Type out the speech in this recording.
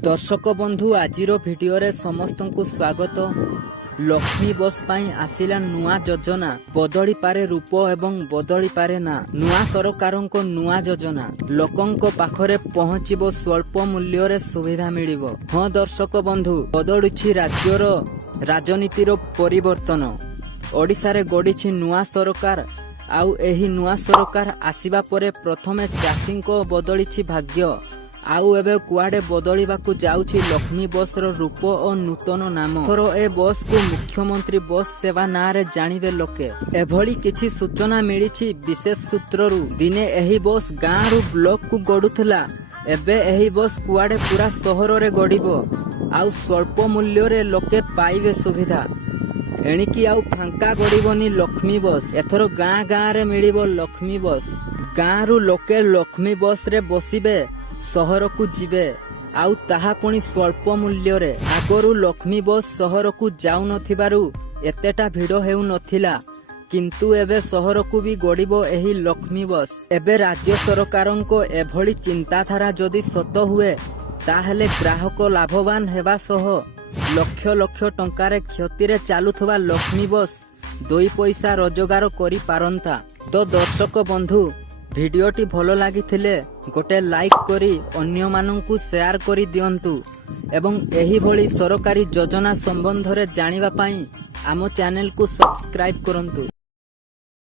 दर्शक बंधु आजिर भिडियो रे समस्त को स्वागत। लक्ष्मी बस पाई आसिला नुआ योजना बदली पारे रूप एवं बदली पारे ना। नुआ सरकारन को नुआ योजना लोकंको पाखरे पहुँचीबो स्वल्प मूल्य रे सुविधा मिलिबो। हाँ दर्शक बंधु, बदलुछि राज्यर राजनीतिर परिवर्तन। ओडिशा रे गड़िछि नुआ सरकार। आउ एही नुआ सरकार आसिबा परे प्रथमे चाषी को बदलिछि भाग्य। आउ एबे कुआडे बदलिबाकू जाउछि लक्ष्मी बस रो रूप और नूतन नाम। थरो ए बस को मुख्यमंत्री बस सेवा ना रे जानिबे लोके। एभली किछि सूचना मिलिछि विशेष सूत्ररू। दिने एही बस गाँ रु ब्लॉक को गडुथला, एबे एही बस कुआडे पूरा सहर रे गडिबो। आउ स्वल्प मूल्य रे लोके पाइबे सुविधा। एणिकी आउ फांका गडिबोनी लक्ष्मी बस। एथरो गाँ गाँ रे मिलिबो लक्ष्मी बस। गाँ रु लोके लक्ष्मी बस रे बसिबे, सहर को जिबे। आउ ताहा पुणी स्वल्प मूल्य रे। आगरू लक्ष्मी बस सहर को जाउ नथिबारु एतेटा भिड़ हेउ नथिला, किंतु एबे सहर को भी गड़िबो एही लक्ष्मी बस। एबे राज्य सरकारन को एभली चिंताधारा जदि सत हुए ताहेले ग्राहक लाभवान हेबा सह लक्ष लक्ष टंकारे क्षतिरे चालुथबा लक्ष्मी बस 2 पैसा रोजगार करि पारंता। तो दर्शक बंधु, भिडियोटी भलो लागिथिले गोटे लाइक करी अन्य माननकु शेयर करी दियंतु एवं एही भली सरकारी योजना संबंध रे जानिबा पाई आम चैनल को सब्सक्राइब करंतु।